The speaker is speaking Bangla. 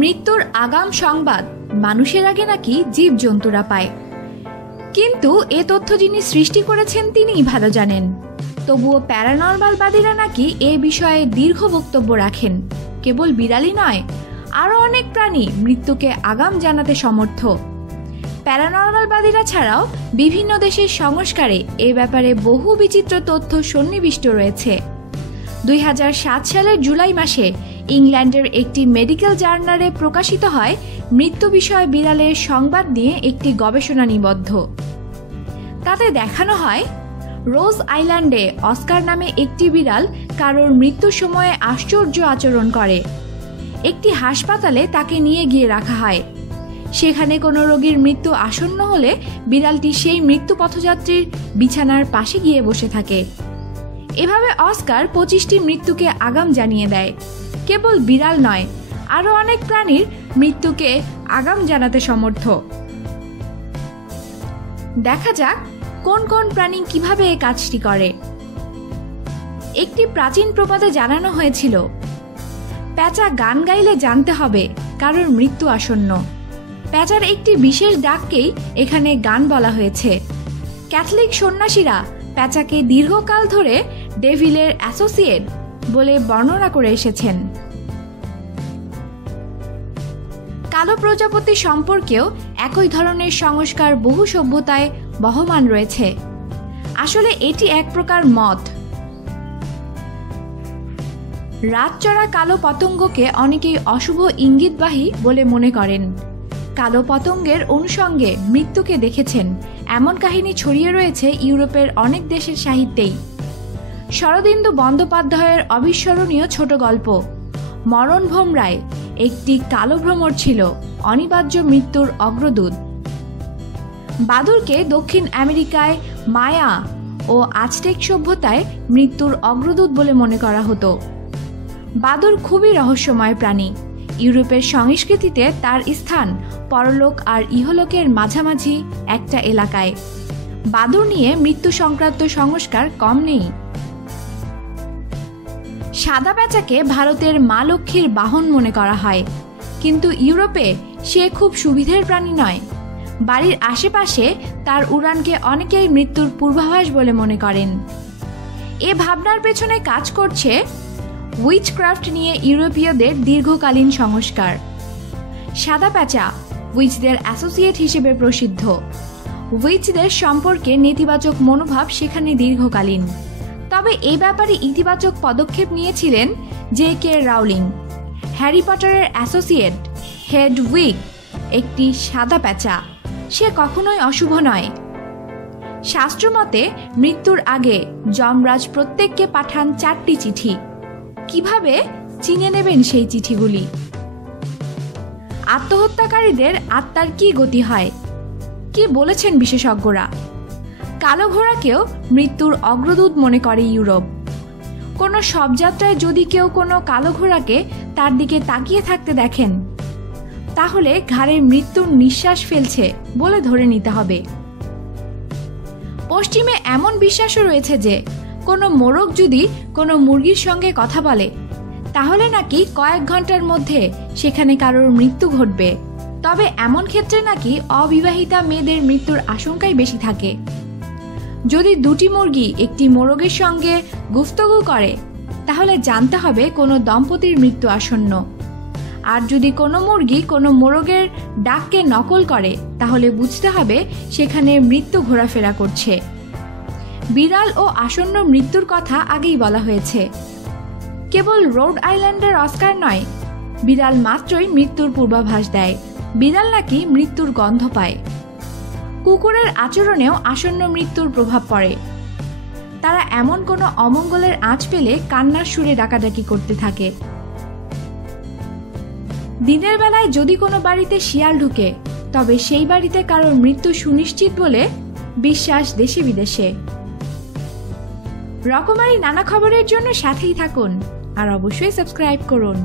মৃত্যুর আগাম সংবাদ মানুষের আগে নাকি জীবজন্তুরা পায়, কিন্তু এ তথ্য যিনি সৃষ্টি করেছেন তিনিই ভালো জানেন। তবুও প্যারানরমালবাদীরা নাকি এ বিষয়ে দীর্ঘ বক্তব্য রাখেন। কেবল বিড়ালই নয়, আরও অনেক প্রাণী মৃত্যুকে আগাম জানাতে সমর্থ। প্যারানরমালবাদীরা ছাড়াও বিভিন্ন দেশের সংস্কারে এ ব্যাপারে বহু বিচিত্র তথ্য সন্নিবিষ্ট রয়েছে। 2007 সালের জুলাই মাসে ইংল্যান্ডের একটি মেডিকেল জার্নালে প্রকাশিত হয় মৃত্যু বিষয়ে বিড়ালের সংবাদ নিয়ে একটি গবেষণা নিবন্ধ। তাতে দেখানো হয় রোজ আইল্যান্ডে অস্কার নামে একটি বিড়াল কারোর মৃত্যুর সময়ে আশ্চর্য আচরণ করে। একটি হাসপাতালে তাকে নিয়ে গিয়ে রাখা হয়। সেখানে কোনো রোগীর মৃত্যু আসন্ন হলে বিড়ালটি সেই মৃত্যু পথযাত্রীর বিছানার পাশে গিয়ে বসে থাকে। এভাবে অস্কার 25টি মৃত্যুকে আগাম জানিয়ে দেয়। কেবল বিড়াল নয়, আরও অনেক প্রাণীর মৃত্যুকে আগাম জানাতে সমর্থ। দেখা যাক কোন কোন প্রাণী কিভাবে এই কাজটি করে। একটি প্রাচীন প্রবাদে জানানো হয়েছিল, প্যাঁচা গান গাইলে জানতে হবে কারোর মৃত্যু আসন্ন। প্যাঁচার একটি বিশেষ ডাককেই এখানে গান বলা হয়েছে। ক্যাথলিক সন্ন্যাসীরা প্যাঁচাকে দীর্ঘকাল ধরে ডেভিলের অ্যাসোসিয়েট বলে বর্ণনা করে এসেছেন। কালো প্রজাপতি সম্পর্কেও একই ধরনের সংস্কার বহু সভ্যতায় বহমান রয়েছে। আসলে এটি এক প্রকার মত। রাতচরা কালো পতঙ্গকে অনেকেই অশুভ ইঙ্গিতবাহী বলে মনে করেন। কালো পতঙ্গের অনুষঙ্গে মৃত্যুকে দেখেছেন এমন কাহিনী ছড়িয়ে রয়েছে ইউরোপের অনেক দেশের সাহিত্যেই। শরদিন্দু বন্দ্যোপাধ্যায়ের অবিস্মরণীয় ছোট গল্প মরণ ভোমরায় একটি কালো ভ্রমর ছিল, অনিবার্য মৃত্যুর অগ্রদূত। বাদুড়কে দক্ষিণ আমেরিকায় মায়া ও আজটেক সভ্যতায় মৃত্যুর অগ্রদূত বলে মনে করা হতো। বাদুড় খুবই রহস্যময় প্রাণী। ইউরোপের সংস্কৃতিতে তার স্থান পরলোক আর ইহলোকের মাঝামাঝি একটা এলাকায়। বাদুড় নিয়ে মৃত্যু সংক্রান্ত সংস্কার কম নেই। সাদা প্যাঁচাকে ভারতের মা লক্ষ্মীর বাহন মনে করা হয়, কিন্তু ইউরোপে সে খুব সুবিধের প্রাণী নয়। বাড়ির আশেপাশে তার উড়ানকে অনেকেই মৃত্যুর পূর্বাভাস বলে মনে করেন। এ ভাবনার পেছনে কাজ করছে উইচক্রাফট নিয়ে ইউরোপীয়দের দীর্ঘকালীন সংস্কার। সাদা প্যাঁচা উইচদের অ্যাসোসিয়েট হিসেবে প্রসিদ্ধ। উইচদের সম্পর্কে নেতিবাচক মনোভাব সেখানে দীর্ঘকালীন। তবে এই ব্যাপারে ইতিবাচক পদক্ষেপ নিয়েছিলেন J.K. রাউলিং। হ্যারি পটারের অ্যাসোসিয়েট হেডউইগ একটি সাদা প্যাঁচা। সে কখনোই অশুভ নয়। শাস্ত্রমতে মৃত্যুর আগে যমরাজ প্রত্যেককে পাঠান 4টি চিঠি। কিভাবে চিনে নেবেন সেই চিঠিগুলি? আত্মহত্যাকারীদের আত্মার কি গতি হয়, কি বলেছেন বিশেষজ্ঞরা? কালো ঘোড়াকেও মৃত্যুর অগ্রদূত মনে করে ইউরোপ। কোনো শবযাত্রায় যদি কেউ কোনো কালো ঘোড়াকে তার দিকে তাকিয়ে থাকতে দেখেন, তাহলে ঘাড়ে মৃত্যুর নিঃশ্বাস ফেলছে বলে ধরে নিতে হবে। পশ্চিমে এমন বিশ্বাসও রয়েছে যে কোনো মোরগ যদি কোনো মুরগির সঙ্গে কথা বলে, তাহলে নাকি কয়েক ঘন্টার মধ্যে সেখানে কারোর মৃত্যু ঘটবে। তবে এমন ক্ষেত্রে নাকি অবিবাহিতা মেয়েদের মৃত্যুর আশঙ্কাই বেশি থাকে। যদি দুটি মুরগি একটি মোরগের সঙ্গে গুফতগু করে, তাহলে জানতে হবে কোনো দম্পতির মৃত্যু আসন্ন। আর যদি কোনো মুরগি কোনো মোরগের ডাককে নকল করে, তাহলে বুঝতে হবে সেখানে মৃত্যু ঘোরাফেরা করছে। বিড়াল ও আসন্ন মৃত্যুর কথা আগেই বলা হয়েছে। কেবল রোড আইল্যান্ডের অস্কার নয়, বিড়াল মাত্রই মৃত্যুর পূর্বাভাস দেয়। বিড়াল নাকি মৃত্যুর গন্ধ পায়। কুকুরের আচরণেও আসন্ন মৃত্যুর প্রভাব পড়ে। তারা এমন কোনো অমঙ্গলের আঁচ পেলে কান্নার সুরে ডাকাডাকি করতে থাকে। দিনের বেলায় যদি কোনো বাড়িতে শিয়াল ঢুকে, তবে সেই বাড়িতে কারোর মৃত্যু সুনিশ্চিত বলে বিশ্বাস দেশে বিদেশে। রকমারি নানা খবরের জন্য সাথেই থাকুন আর অবশ্যই সাবস্ক্রাইব করুন।